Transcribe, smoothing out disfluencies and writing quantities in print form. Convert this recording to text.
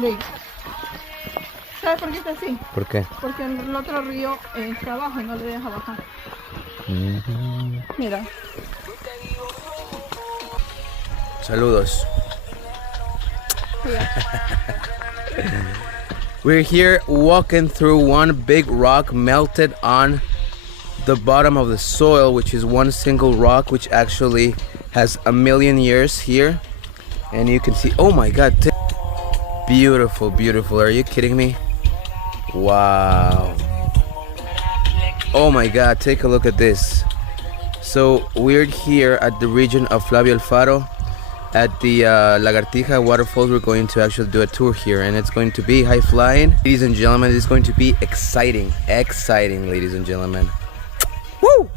Ve. ¿Sabes por qué está así? ¿Por qué? Porque el otro río está abajo y no le deja bajar. Mira. Saludos. Mira. We're here walking through one big rock melted on the bottom of the soil, which is one single rock, which actually has 1,000,000 years here. And you can see, oh my God, beautiful, beautiful. Are you kidding me? Wow. Oh my God, take a look at this. So we're here at the region of Flavio Alfaro at the Lagartija waterfalls. We're going to actually do a tour here, and it's going to be high flying. Ladies and gentlemen, it's going to be exciting, ladies and gentlemen. Woo!